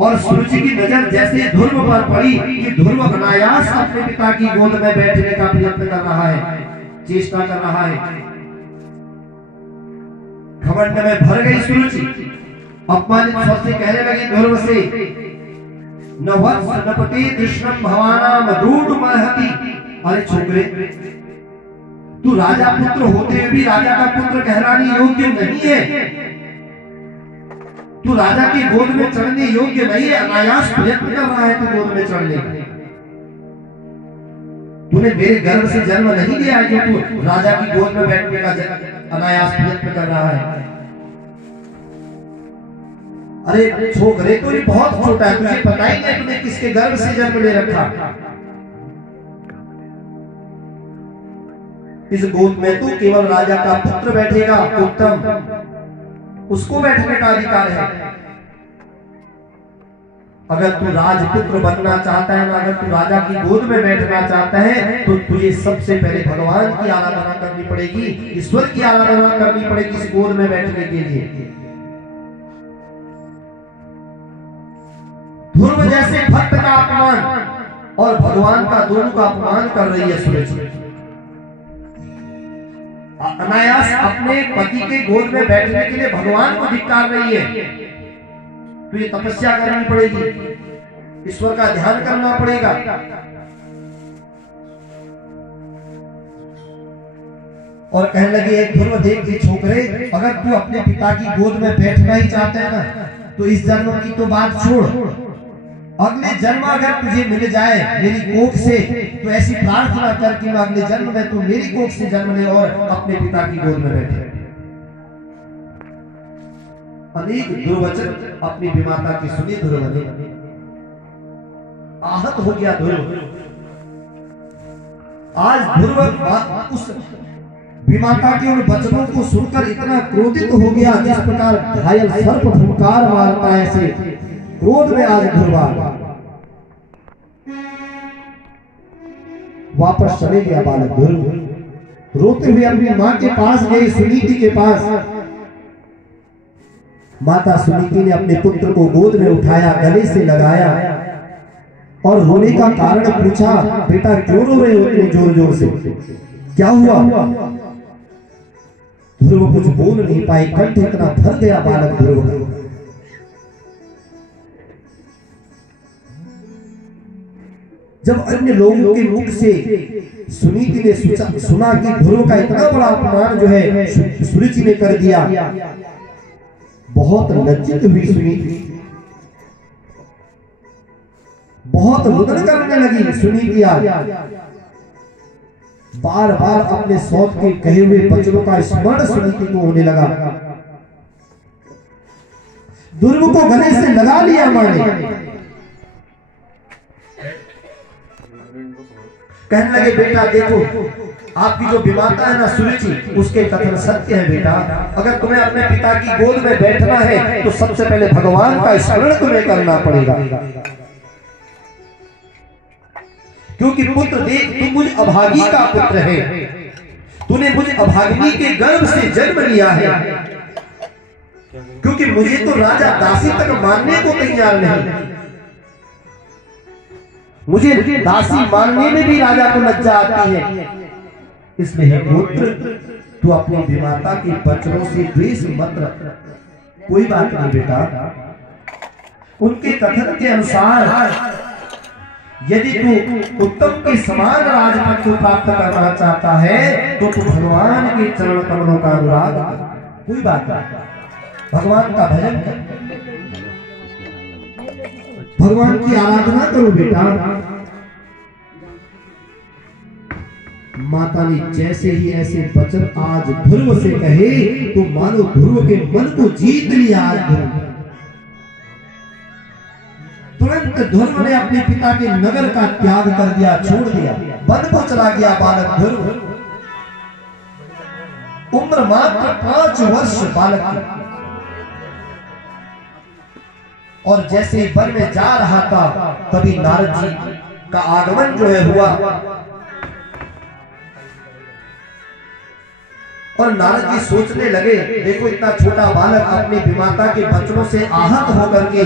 और सुरुचि की नजर जैसे ध्रुव पर पड़ी कि ध्रुव अनायास अपने पिता की गोद में बैठने का प्रयत्न कर रहा है, चेष्टा कर रहा है। घमंड में भर गई सुरुचि, अपमानित स्वर से कहने लगी ध्रुव से, न वत्स न पति कृष्ण भवानाम रूढ़ महति। अरे छोकरे, तू राजा पुत्र होते हुए भी राजा का पुत्र कहलाने योग्य नहीं है, तू राजा की गोद में चढ़ने योग्य नहीं है। अनायास प्रयत्न कर रहा है तू गोद में चढ़ने का। तूने मेरे गर्भ से जन्म नहीं लिया है जो तू राजा की गोद में बैठने का अनायास प्रयत्न कर रहा है। अरे छोकरे, तू बहुत छोटा है, तुझे पता ही नहीं तूने किसके गर्भ से जन्म ले रखा। इस गोद में तू केवल राजा का पुत्र बैठेगा, उत्तम, उसको बैठने का अधिकार है। अगर तू राजपुत्र बनना चाहता है ना, अगर तू राजा की गोद में बैठना चाहता है तो तुझे सबसे पहले भगवान की आराधना करनी पड़ेगी, ईश्वर की आराधना करनी पड़ेगी इस गोद में बैठने के लिए। ध्रुव जैसे भक्त का अपमान और भगवान का दोनों का अपमान कर रही है सुरुचि। अनायास अपने पति के गोद में बैठने के लिए भगवान को धिक्कार रही है। तो ये तपस्या करनी पड़ेगी, ईश्वर का ध्यान करना पड़ेगा। और कहने लगे ध्रुव, देख के छोकरे, अगर तू अपने पिता की गोद में बैठना ही चाहता है ना, तो इस जन्म की तो बात छोड़, अगले जन्म अगर तुझे मिल जाए मेरी कोख से, तो ऐसी प्रार्थना कर कि अगले जन्म में तू मेरी कोख से जन्म ले और अपने पिता की गोद में बैठे। अनेक दुर्वचन अपनी विमाता की सुनी ध्रुव ने, आहत हो गया ध्रुव। आज ध्रुव उस विमाता के उन वचनों को सुनकर इतना क्रोधित हो गया जिस प्रकार घायल सर्प फुंकार मारता है, ऐसे क्रोध में आज ध्रुव वापस चले गया। बालक ध्रुव रोते हुए अपनी मां के पास गए, सुनीति के पास। माता सुनीति ने अपने पुत्र को गोद में उठाया, गले से लगाया और रोने का कारण पूछा, बेटा क्यों रो रहे हो इतने जोर जोर से, क्या हुआ? ध्रुव कुछ बोल नहीं पाए, कंठ इतना भर गया बालक ध्रुव का। जब अन्य लोगों के मुख से सुनीति ने सुना कि ध्रुव का इतना बड़ा अपमान जो है सुरुचि ने कर दिया, बहुत लज्जित हुई सुनीति, बहुत रुदन करने लगी सुनीति। आज बार बार अपने सौत के कहे हुए वचनों का स्मरण सुनीति को होने लगा। ध्रुव को गले से लगा लिया मां ने, कहने लगे बेटा देखो, आपकी जो विमाता है ना सुरुचि, उसके कथन सत्य है बेटा। अगर तुम्हें अपने पिता की गोद में बैठना है तो सबसे पहले भगवान का स्मरण तुम्हें करना पड़ेगा, क्योंकि पुत्र देख, तू मुझ अभागी का पुत्र है, तूने मुझ अभागिनी के गर्भ से जन्म लिया है, क्योंकि मुझे तो राजा दासी तक मानने को तैयार नहीं, मुझे दासी मानने में भी राजा को लज्जा आती है। इसलिए पुत्र, तू अपनी विमाता के वचनों से द्वेष मत रख। कोई बात नहीं बेटा, उनके कथन के अनुसार यदि तू उत्तम के समान राजपद को प्राप्त करना चाहता है तो तू भगवान के चरण कमलों का अनुराग कर। कोई बात नहीं, भगवान का भजन कर, भगवान की आराधना करो बेटा। माता ने जैसे ही ऐसे वचन आज ध्रुव से कहे तो मानो ध्रुव के मन को जीत लिया। तुरंत ध्रुव ने अपने पिता के नगर का त्याग कर दिया, छोड़ दिया, वन को चला गया बालक ध्रुव। उम्र मात्र 5 वर्ष बालक की। और जैसे वन में जा रहा था तभी नारद जी का आगमन जो है हुआ, और नारद जी सोचने लगे देखो इतना छोटा बालक अपने विमाता के वचनों से आहत होकर के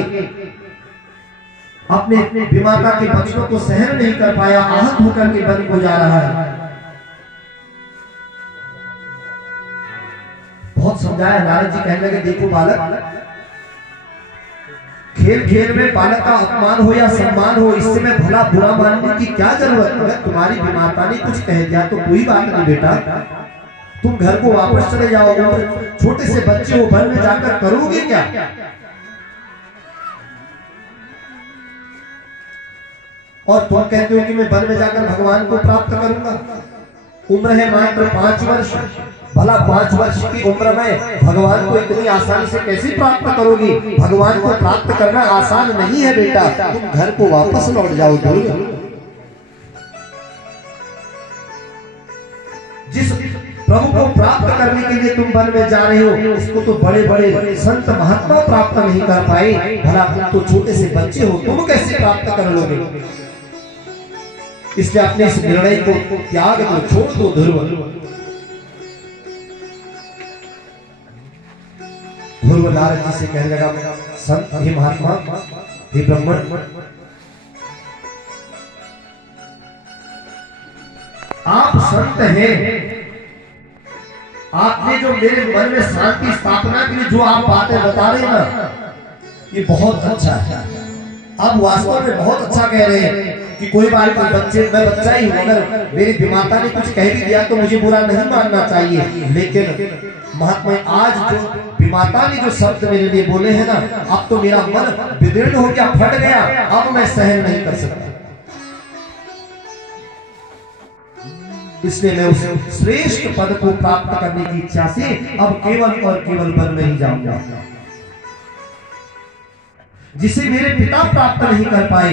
अपने विमाता के वचनों को सहन नहीं कर पाया, आहत होकर के वन को जा रहा है। बहुत समझाया, नारद जी कहने लगे देखो बालक, खेल खेल में बालक का अपमान हो या सम्मान हो, इससे मैं भला बुरा मानने की क्या जरूरत है। अगर तुम्हारी विमाता ने कुछ कह दिया तो कोई बात नहीं बेटा, तुम घर को वापस चले जाओ, छोटे से बच्चे हो, वन में जाकर करोगे क्या। और तुम कहते हो कि मैं वन में जाकर भगवान को प्राप्त करूंगा। उम्र है मात्र 5 वर्ष, भला 5 वर्ष की उम्र में भगवान को इतनी आसानी से कैसे प्राप्त करोगी। भगवान को प्राप्त करना आसान नहीं है बेटा, तुम घर को वापस लौट जाओ। जिस प्रभु को प्राप्त करने के लिए तुम वन में जा रहे हो, उसको तो बड़े बड़े संत महात्मा प्राप्त नहीं कर पाए, भला तुम तो छोटे से बच्चे हो, तुम कैसे प्राप्त कर लोगे। इसलिए अपने इस निर्णय को त्याग दो, छोड़ दो ध्रुव। ध्रुव नारद जी से कहने लगा, संत, हे महात्मा, हे ब्राह्मण, आप संत हैं, आपने जो मेरे मन में शांति स्थापना के लिए जो आप बातें बता रहे हैं ना, ये बहुत अच्छा है। आप वास्तव में बहुत अच्छा कह रहे हैं कि कोई बात नहीं, बच्चे, मैं बच्चा ही हूं, अगर मेरी विमाता ने कुछ कह भी दिया तो मुझे बुरा नहीं मानना चाहिए। लेकिन महात्मा, आज जो विमाता ने जो शब्द मेरे लिए बोले हैं ना, अब तो मेरा मन विदीर्ण हो गया, फट गया, अब मैं सहन नहीं कर सकता। इसलिए मैं उस श्रेष्ठ पद को प्राप्त करने की इच्छा से अब केवल और केवल वन में ही जाऊंगा, जिसे मेरे पिता प्राप्त नहीं कर पाए।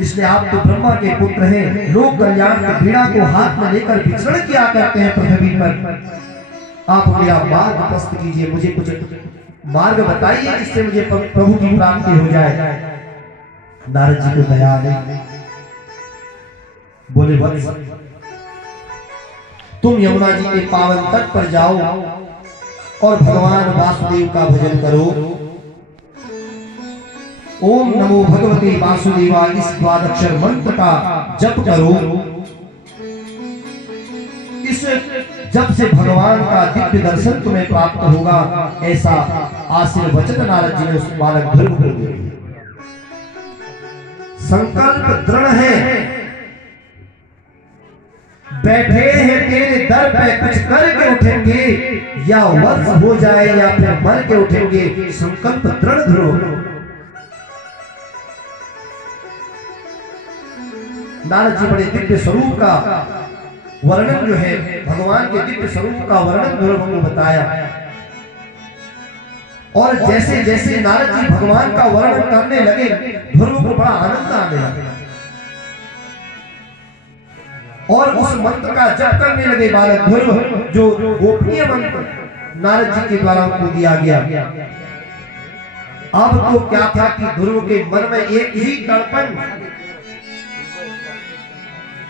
इसलिए आप तो ब्रह्मा के पुत्र हैं, लोक कल्याण की बीड़ा को हाथ में लेकर विचरण किया करते हैं पृथ्वी पर। आप मेरा मार्ग प्रशस्त कीजिए, मुझे कुछ मार्ग बताइए जिससे मुझे प्रभु की प्राप्ति हो जाए। नारद जी को दया आई, बोले वत्स, तुम यमुना जी के पावन तट पर जाओ और भगवान वासुदेव का भजन करो। ओम नमो भगवते वासुदेवा, इस द्वादक्षर मंत्र का जप करो। इस जप से भगवान का दिव्य दर्शन तुम्हें प्राप्त होगा। ऐसा आशीर्वचन नारद जी ने उस बालक ध्रुव को दिया। संकल्प दृढ़ है, बैठे हैं तेरे दर पे, कुछ करके उठेंगे, या वर्ष हो जाए या फिर मर के उठेंगे। संकल्प दृढ़ ध्रुव। नारद जी बड़े दिव्य स्वरूप का वर्णन जो है, भगवान के दिव्य स्वरूप का वर्णन ध्रुव को बताया। और जैसे जैसे नारद जी भगवान का वर्णन करने लगे, ध्रुव को बड़ा आनंद आने लगा और उस मंत्र का जप करने लगे बालक ध्रुव, जो गोपनीय मंत्र नारद जी के द्वारा उनको दिया गया। अब तो क्या था कि ध्रुव के मन में एक ही तड़पन,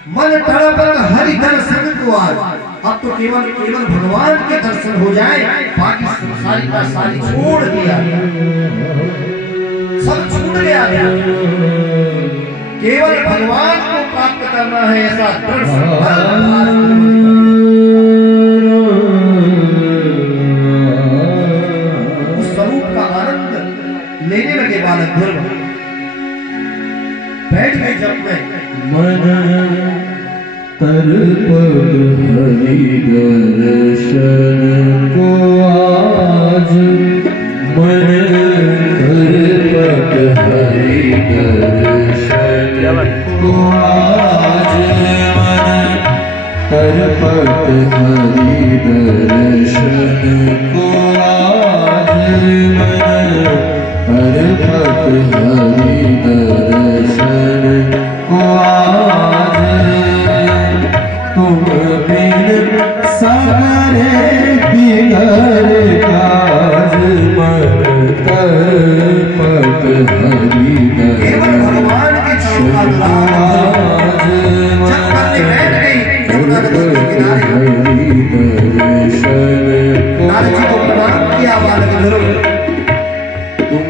मन तड़पन हरि दर्शन को आज, अब तो केवल केवल भगवान के दर्शन हो जाए, बाकी सारी का सारी छोड़ दिया, सब छूट गया, केवल भगवान को प्राप्त करना है, ऐसा दृढ़ संकल्प। उस स्वरूप का आनंद लेने लगे बालक ध्रुव। बैठ गए जब में मन तर्पण हरि दर्शन को आज, मन तर्पण हरि दर्शन को आज, मन तर्पण हरि दर्शन को आज, मन तर्पण हरि दर्शन को आज। तुम बिन सगरे बिगड़ काज, मन तर्पण हरि दर्शन को आज, मन तर्पण हरि दर्शन को आज। तुम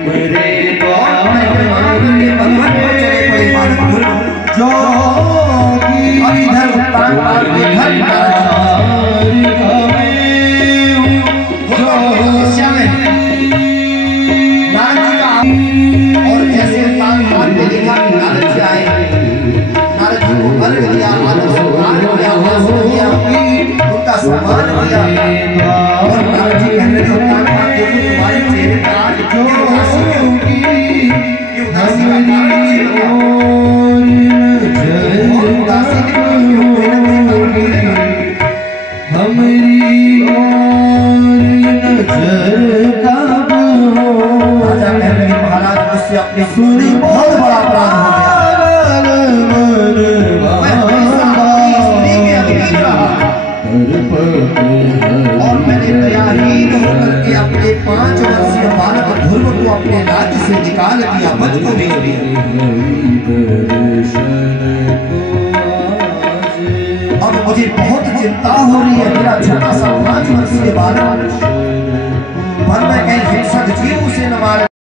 राजा कहने लगे महाराज मुझसे अपनी सुनी बहुत बड़ा अपराध हो गया। मैं हमेशा अपनी स्त्री के अधीन रहा और मैंने दयाहीन होकर के अपने 5 वर्षीय बालक ध्रुव को अपने राज्य से निकाल दिया, वध को भी दिया। अब मुझे बहुत चिंता हो रही है, मेरा छोटा सा 5 वर्षीय बालक पर मैं कहीं हिंसक जीव उसे न मारे।